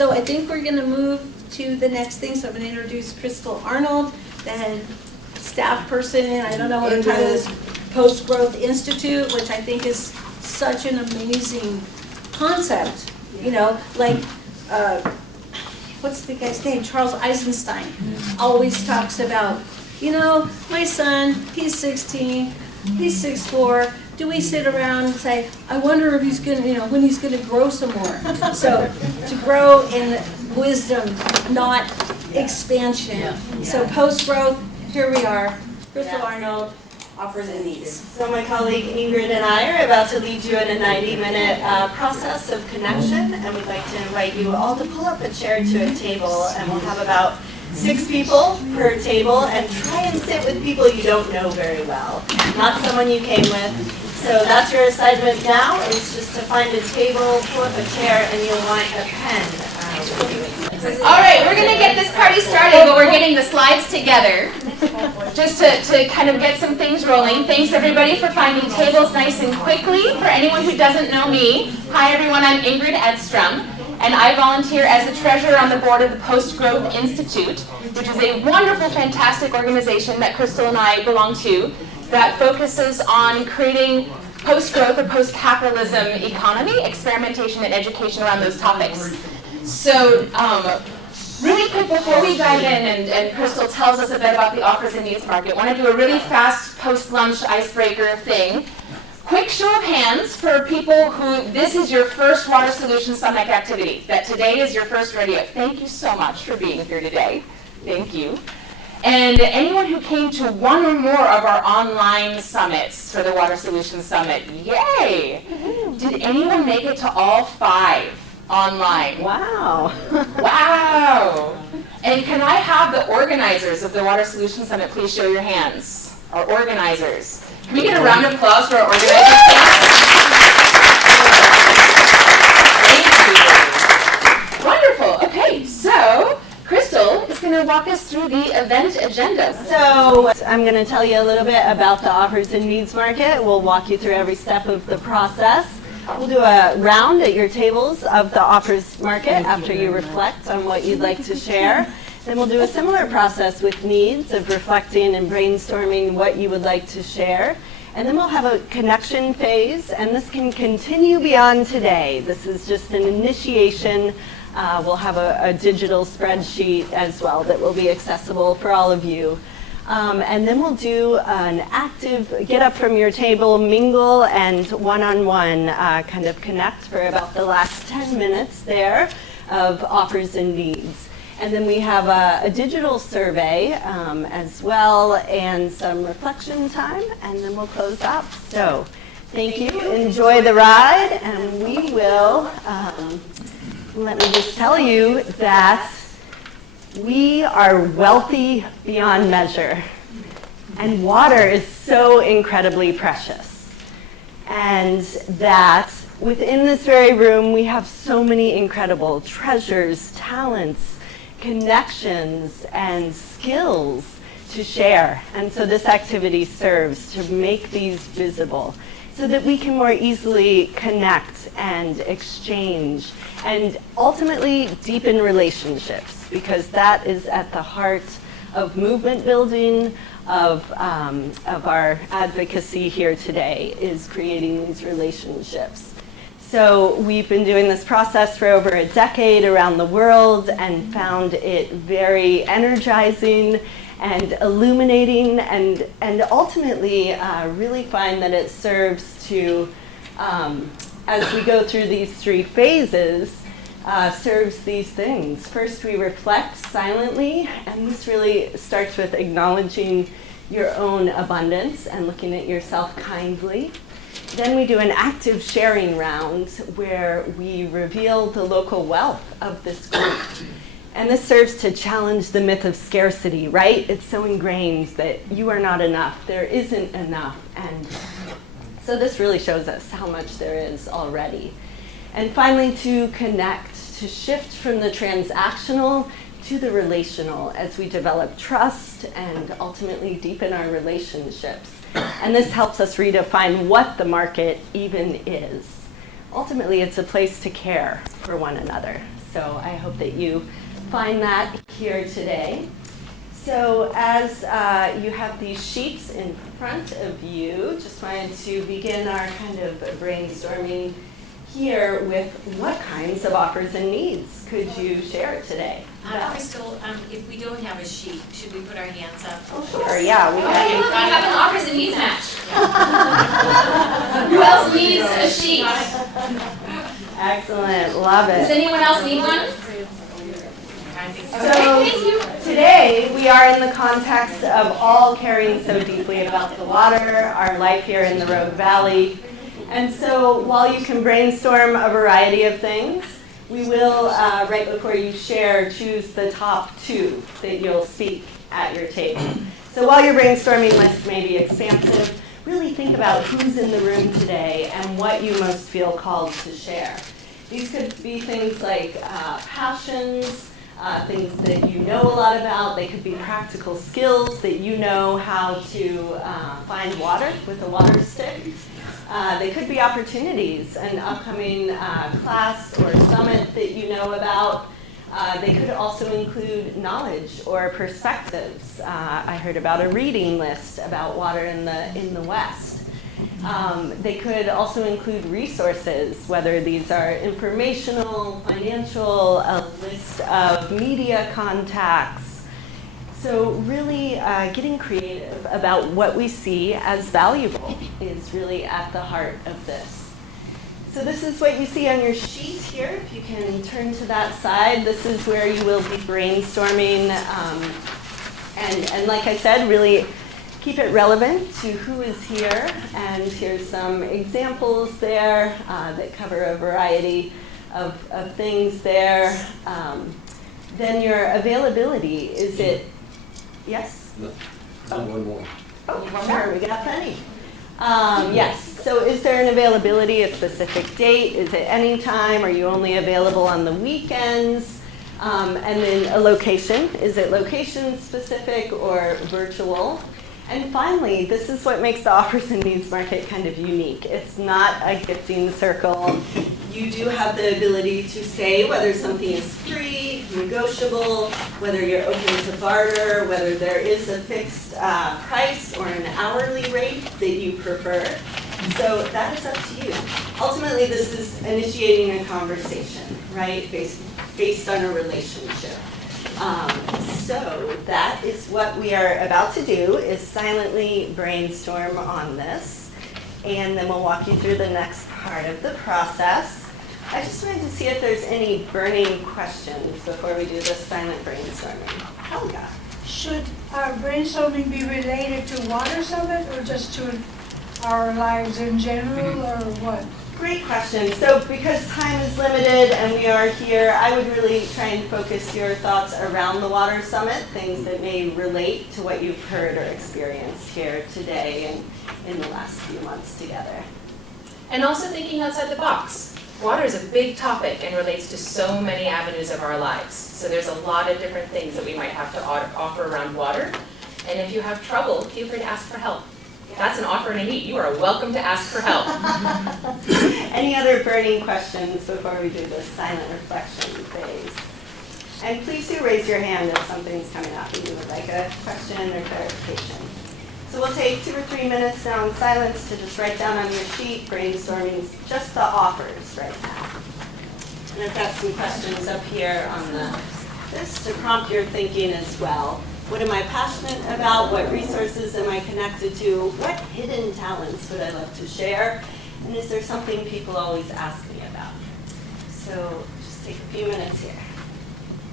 So I think we're going to move to the next thing. So I'm going to introduce Crystal Arnold, the head staff person, I don't know what her title is, Post-Growth Institute, which I think is such an amazing concept. You know, like, what's the guy's name? Charles Eisenstein always talks about, you know, my son, he's 16, he's 6'4". Do we sit around and say, I wonder if he's going to, you know, when he's going to grow some more? So to grow in wisdom, not expansion. So post-growth, here we are. Crystal Arnold, offers and needs. So my colleague Ingrid and I are about to lead you in a 90-minute process of connection, and we'd like to invite you all to pull up a chair to a table, and we'll have about 6 people per table, and try and sit with people you don't know very well, not someone you came with. So that's your assignment now, is just to find a table, pull up a chair, and you'll want a pen. All right, we're going to get this party started, but we're getting the slides together just to kind of get some things rolling. Thanks everybody for finding tables nice and quickly. For anyone who doesn't know me, hi everyone, I'm Ingrid Edstrom, and I volunteer as the treasurer on the board of the Post-Growth Institute, which is a wonderful, fantastic organization that Crystal and I belong to that focuses on creating post-growth or post-capitalism economy, experimentation, and education around those topics. So really quick before we dive in and Crystal tells us a bit about the offers and needs market, I want to do a really fast post-lunch icebreaker thing. Quick show of hands for people who this is your first Water Solutions Summit activity, that today is your first rodeo. Thank you so much for being here today. Thank you. And anyone who came to one or more of our online summits for the Water Solutions Summit, yay! Did anyone make it to all 5 online? Wow. Wow! And can I have the organizers of the Water Solutions Summit please show your hands? Our organizers. Can we get a round of applause for our organizers? Thank you. Wonderful. Okay, so Crystal is going to walk us through the event agenda. So I'm going to tell you a little bit about the offers and needs market. We'll walk you through every step of the process. We'll do a round at your tables of the offers market after you reflect on what you'd like to share. Then we'll do a similar process with needs of reflecting and brainstorming what you would like to share. And then we'll have a connection phase, and this can continue beyond today. This is just an initiation. We'll have a digital spreadsheet as well that will be accessible for all of you. And then we'll do an active get up from your table, mingle, and one-on-one kind of connect for about the last 10 minutes there of offers and needs. And then we have a digital survey as well, and some reflection time, and then we'll close up. So thank you, enjoy the ride, and we will, let me just tell you that we are wealthy beyond measure, and water is so incredibly precious, and that within this very room we have so many incredible treasures, talents, connections, and skills to share. And so this activity serves to make these visible so that we can more easily connect and exchange and ultimately deepen relationships, because that is at the heart of movement building, of our advocacy here today, is creating these relationships. So we've been doing this process for over a decade around the world and found it very energizing and illuminating, and ultimately really find that it serves to, as we go through these 3 phases, serves these things. First, we reflect silently, and this really starts with acknowledging your own abundance and looking at yourself kindly. Then we do an active sharing round where we reveal the local wealth of this group. And this serves to challenge the myth of scarcity, right? It's so ingrained that you are not enough, there isn't enough. And so this really shows us how much there is already. And finally, to connect, to shift from the transactional to the relational as we develop trust and ultimately deepen our relationships. And this helps us redefine what the market even is. Ultimately, it's a place to care for one another. So I hope that you find that here today. So as you have these sheets in front of you, just wanted to begin our kind of brainstorming here with what kinds of offers and needs could you share today? Are we still, if we don't have a sheet, should we put our hands up? Oh, sure, yeah. We Okay, look, we have an offers and needs match. Who else needs a sheet? Excellent, love Does it. anyone else need one? I think So Thank you. today we are in the context of all caring so deeply about the water, our life here in the Rogue Valley. And so while you can brainstorm a variety of things, we will, right before you share, choose the top 2 that you'll speak at your table. So while your brainstorming list may be expansive, really think about who's in the room today and what you most feel called to share. These could be things like passions, things that you know a lot about. They could be practical skills that you know how to find water with a water stick. They could be opportunities, an upcoming class or summit that you know about. They could also include knowledge or perspectives. I heard about a reading list about water in the West. They could also include resources, whether these are informational, financial, a list of media contacts. So really getting creative about what we see as valuable is really at the heart of this. So this is what you see on your sheet here. If you can turn to that side, this is where you will be brainstorming. And like I said, really keep it relevant to who is here. And here's some examples there that cover a variety of things there. Then your availability, is it, yes? No, one more. Oh, sure, we got plenty. Yes, so is there an availability, a specific date? Is it any time? Are you only available on the weekends? And then a location. Is it location specific or virtual? And finally, this is what makes the Offers and Needs Market kind of unique. It's not a gifting circle. You do have the ability to say whether something is free, negotiable, whether you're open to barter, whether there is a fixed price or an hourly rate that you prefer. So that is up to you. Ultimately, this is initiating a conversation, right, based on a relationship. So that is what we are about to do, is silently brainstorm on this. And then we'll walk you through the next part of the process. I just wanted to see if there's any burning questions before we do this silent brainstorming. Helga. Should our brainstorming be related to Water Summit or just to our lives in general, or what? Great question. So because time is limited and we are here, I would really try and focus your thoughts around the Water Summit, things that may relate to what you've heard or experienced here today and in the last few months together. And also thinking outside the box. Water is a big topic and relates to so many avenues of our lives. So there's a lot of different things that we might have to offer around water. And if you have trouble, feel free to ask for help. That's an offer and a need. You are welcome to ask for help. Any other burning questions before we do this silent reflection phase? And please do raise your hand if something's coming up and you would like a question or clarification. So we'll take 2 or 3 minutes now in silence to just write down on your sheet, brainstorming just the offers right now. And I've got some questions up here on this to prompt your thinking as well. What am I passionate about? What resources am I connected to? What hidden talents would I love to share? And is there something people always ask me about? So just take a few minutes here.